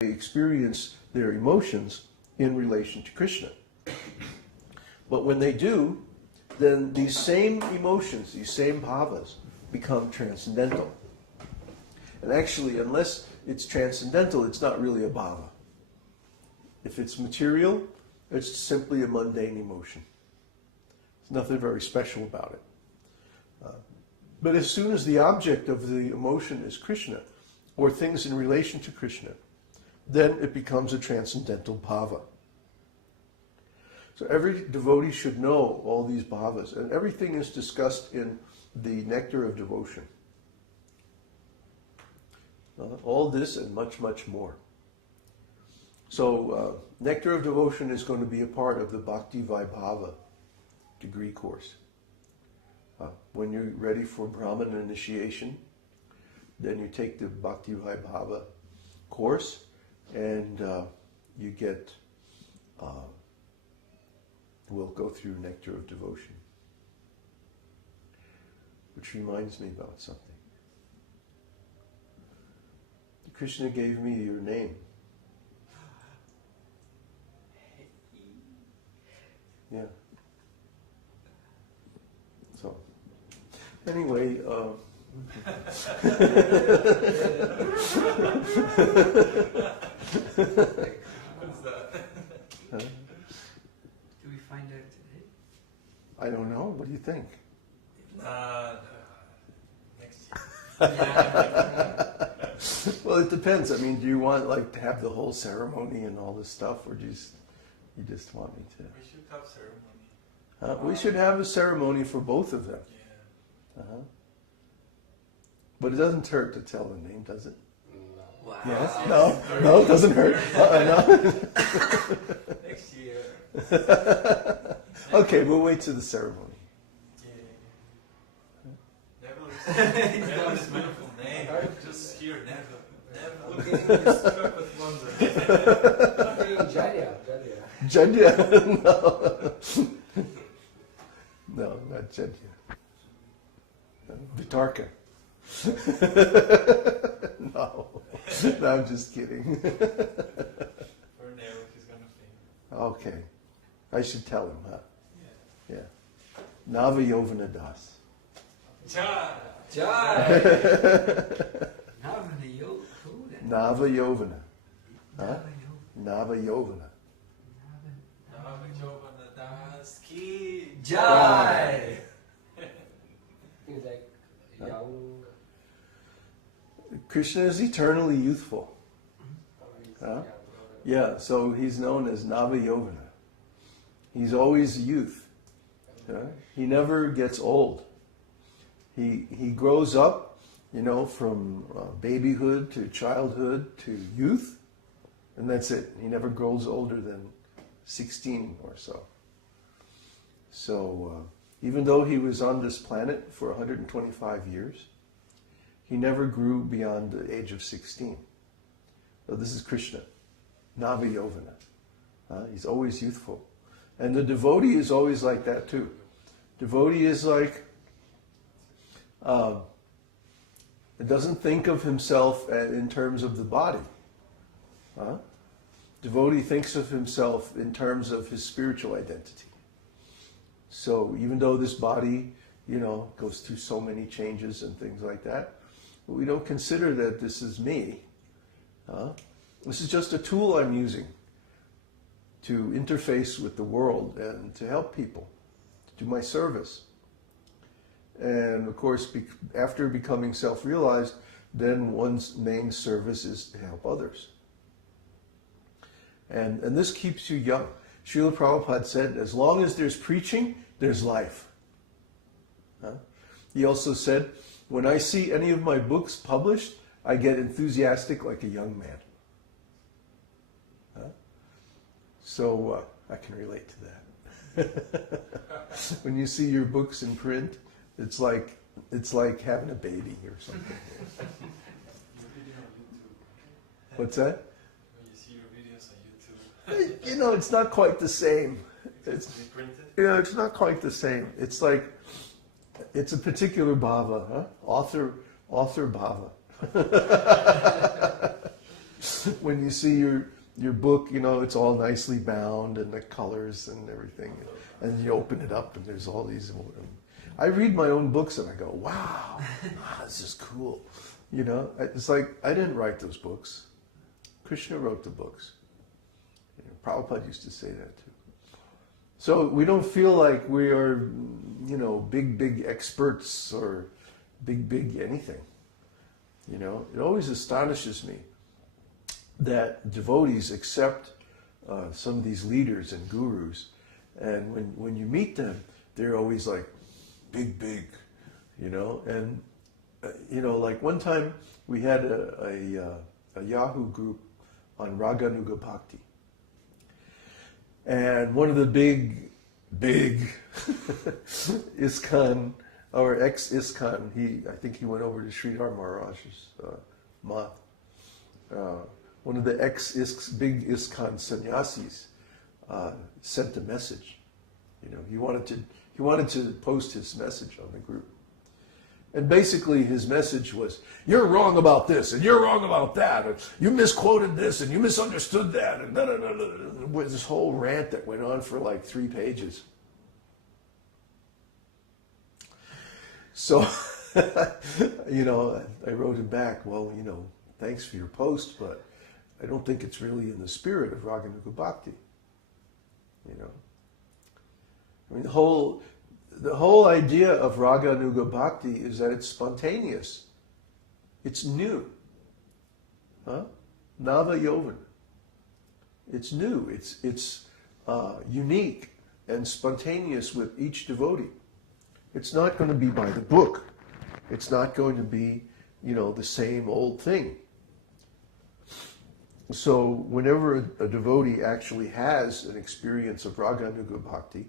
they experience their emotions in relation to Krishna. But when they do, then these same emotions, these same bhavas, become transcendental. And actually, unless it's transcendental, it's not really a bhava. If it's material, it's simply a mundane emotion. There's nothing very special about it. But as soon as the object of the emotion is Krishna, or things in relation to Krishna, then it becomes a transcendental bhava. So every devotee should know all these bhavas, and everything is discussed in the Nectar of Devotion. All this and much, much more. So Nectar of Devotion is going to be a part of the Bhakti-Vaibhava degree course. When you're ready for Brahman initiation, then you take the Bhakti-Vaibhava course, and you get, we'll go through Nectar of Devotion. Which reminds me about something. Krishna gave me your name. Yeah. So, anyway, What's that? Do we find out today? I don't know. What do you think? Next year. Yeah. Well, it depends. I mean, do you want to have the whole ceremony and all this stuff, or you just want me to? We should have ceremony. We should have a ceremony for both of them. Yeah. But it doesn't hurt to tell the name, does it? Wow. Yes? No, it doesn't hurt. No. Next year. Okay, we'll wait till the ceremony. Yeah. Never is beautiful name. Just hear never. Okay, Just struck with wonder. Jāḍya. Jāḍya? No, not Jāḍya. Vitarka. No, I'm just kidding. For now, he's gonna faint. Okay, I should tell him, huh? Yeah. Yeah. Nava Das. Jai. Nava Yovana. Huh? Nava Yovana. Vyabhicāri-bhāvas Das ki Jai. He's like young. Krishna is eternally youthful. Huh? Yeah, so he's known as Nava Yovana. He's always youth. He never gets old. He grows up, from babyhood to childhood to youth, and that's it. He never grows older than 16 or so. So even though he was on this planet for 125 years, he never grew beyond the age of 16. So this is Krishna, Nava Yovana. He's always youthful. And the devotee is always like that too. Devotee is like, doesn't think of himself in terms of the body. Devotee thinks of himself in terms of his spiritual identity. So even though this body, goes through so many changes and things like that, we don't consider that this is me. This is just a tool I'm using to interface with the world and to help people, to do my service. And of course, after becoming self-realized, then one's main service is to help others. And this keeps you young. Srila Prabhupada said, as long as there's preaching, there's life. He also said, when I see any of my books published, I get enthusiastic like a young man. So I can relate to that. When you see your books in print, it's like having a baby or something. What's that? When you see your videos on YouTube. It's not quite the same. It's printed. It's not quite the same. It's like, it's a particular bhava, huh? Author bhava. when you see your book, you know, it's all nicely bound and the colors and everything. And you open it up and there's all these. I read my own books and I go, wow, this is cool. You know, it's like, I didn't write those books. Krishna wrote the books. You know, Prabhupada used to say that too. So we don't feel like we are, you know, big experts or big anything. You know, it always astonishes me that devotees accept some of these leaders and gurus, and when you meet them, they're always like big, you know. And you know, like one time we had a Yahoo group on Raganuga Bhakti, and one of the big ISKCON, or ex-ISKCON, I think he went over to Sridhar Maharaj's math. One of the big ISKCON sannyasis sent a message. You know, he wanted to post his message on the group. And basically his message was, you're wrong about this, and you're wrong about that, and you misquoted this, and you misunderstood that, and with this whole rant that went on for like 3 pages. So, you know, I wrote him back, well, you know, thanks for your post, but I don't think it's really in the spirit of Raganuga Bhakti. You know, I mean, the whole idea of Raganuga Bhakti is that it's spontaneous. It's new. Nava Yovan. It's new. It's unique and spontaneous with each devotee. It's not going to be by the book. It's not going to be, you know, the same old thing. So whenever a devotee actually has an experience of Raganuga Bhakti,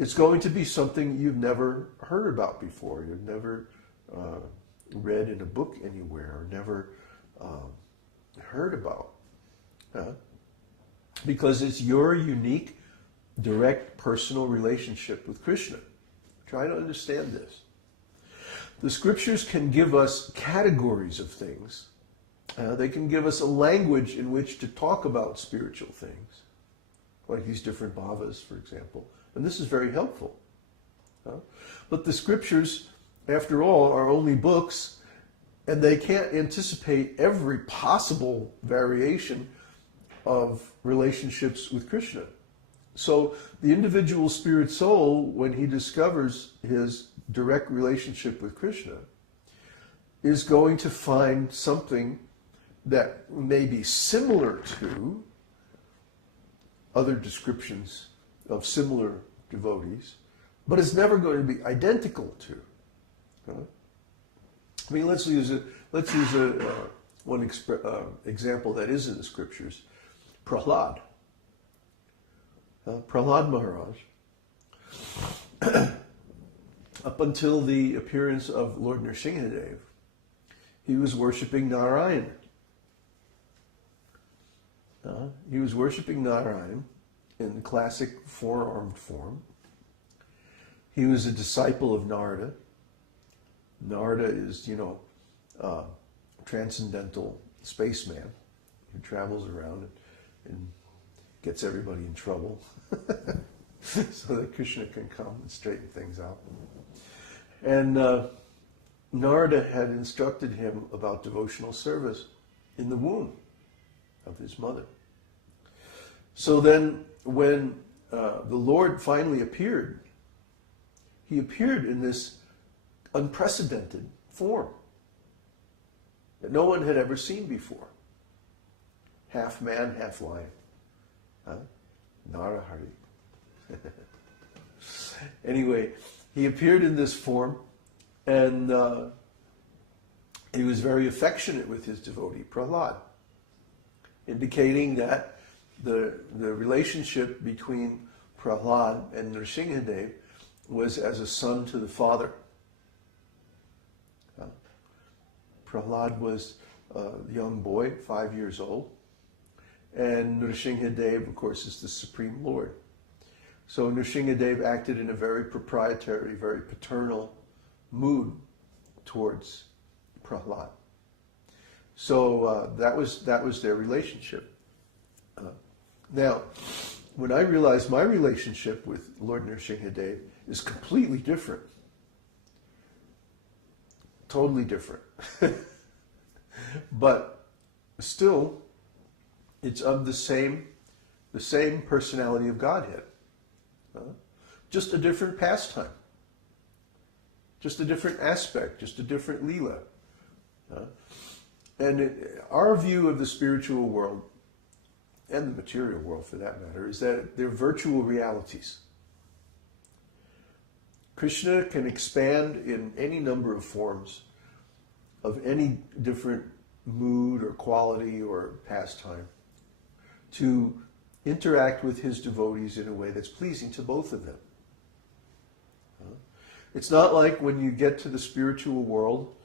it's going to be something you've never heard about before, you've never read in a book anywhere, or never heard about. Because it's your unique, direct, personal relationship with Krishna. Try to understand this. The scriptures can give us categories of things. They can give us a language in which to talk about spiritual things, like these different bhavas, for example. And this is very helpful. But the scriptures, after all, are only books, and they can't anticipate every possible variation of relationships with Krishna. So the individual spirit soul, when he discovers his direct relationship with Krishna, is going to find something that may be similar to other descriptions of similar devotees, but is never going to be identical to. I mean, let's use one example that is in the scriptures. Prahlad. Prahlad Maharaj, up until the appearance of Lord Nrsimhadev, he was worshipping Narayan. He was worshipping Narayan in the classic four-armed form. He was a disciple of Narada. Narada is, you know, transcendental spaceman who travels around and gets everybody in trouble so that Krishna can come and straighten things out. And Narada had instructed him about devotional service in the womb of his mother. So then when the Lord finally appeared, he appeared in this unprecedented form that no one had ever seen before. Half man, half lion. Narahari. Anyway, he appeared in this form, and he was very affectionate with his devotee, Prahlad, indicating that the relationship between Prahlad and Nrsimhadev was as a son to the father. Prahlad was a young boy, 5 years old, and Nrsimhadev, of course, is the Supreme Lord. So Nrsimhadev acted in a very proprietary, very paternal mood towards Prahlad. So that was their relationship. Now, when I realized my relationship with Lord Nrsimhadev is completely different, totally different, but still, it's of the same personality of Godhead, just a different pastime, just a different aspect, just a different lila. And our view of the spiritual world, and the material world for that matter, is that they're virtual realities. Krishna can expand in any number of forms, of any different mood or quality or pastime, to interact with his devotees in a way that's pleasing to both of them. It's not like when you get to the spiritual world,